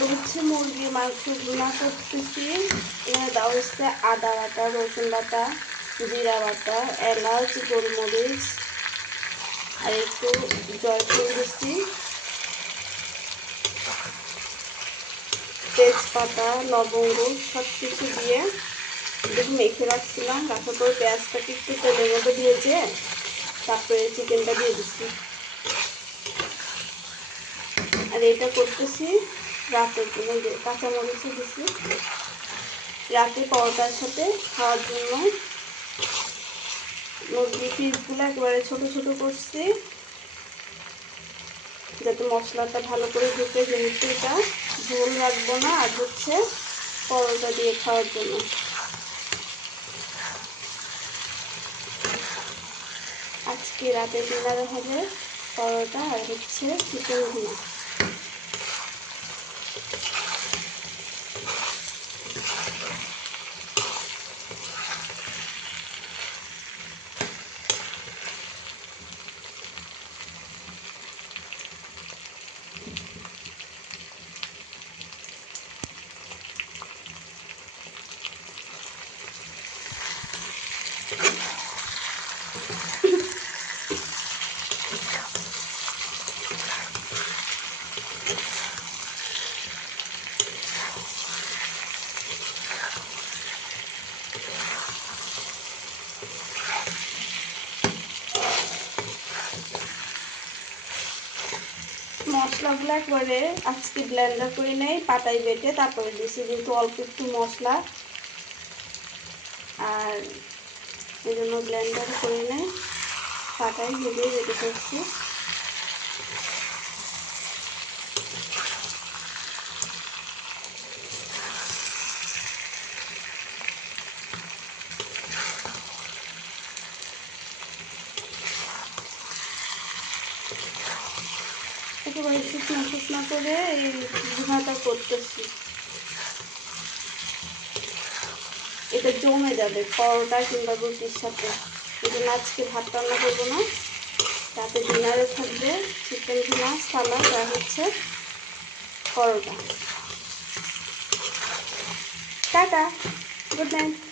এগুলো হচ্ছে মুরগির মাংস ভুনা করতেছি। এখানে দেওয়া হচ্ছে আদা বাটা, রসুন বাটা, জিরা বাটা, এলাচ, গোলমরিচ আর একটু জয়ফল দিচ্ছি, তেজপাতা, লবঙ্গ সব কিছু দিয়ে একটু মেখে রাখছিলাম। রাখার পর পেঁয়াজটাকে একটু তেলের মধ্যে ভেজে তারপরে চিকেনটা দিয়ে দিচ্ছি। আর এটা করতেছি রাতের জন্য, যে কাঁচামরিচে দিচ্ছি রাতে পরোটার সাথে খাওয়ার জন্য। মুরগির পিসগুলো একেবারে ছোট ছোট করছি যাতে মশলাটা ভালো করে ঢুকে, যেহেতু এটা ঝোল রাখবো না আর হচ্ছে পরোটা দিয়ে খাওয়ার জন্য। আজকে রাতে ডিনারে হবে পরোটা আর হচ্ছে চিকেন ভুনা। মশলাগুলো একবারে আজকে ব্লেন্ডার করে নেই, পাটায় বেটে তারপরে দিয়েছি, যেহেতু অল্প একটু মশলা আর এই জন্য ব্লেন্ডার করে নেই, পাটায় ভেজে বেটে ফেলছি। একেবারে শুকনো শুকনো করে এই ভুনাটা করতেছি। এটা জমে যাবে পরোটা কিংবা রুটির সাথে, এই জন্য আজকে ভাত রান্না করবো না। রাতে ডিনারে থাকবে চিকেন ভুনা, সালাদ আর হচ্ছে পরোটা। Tata, good night.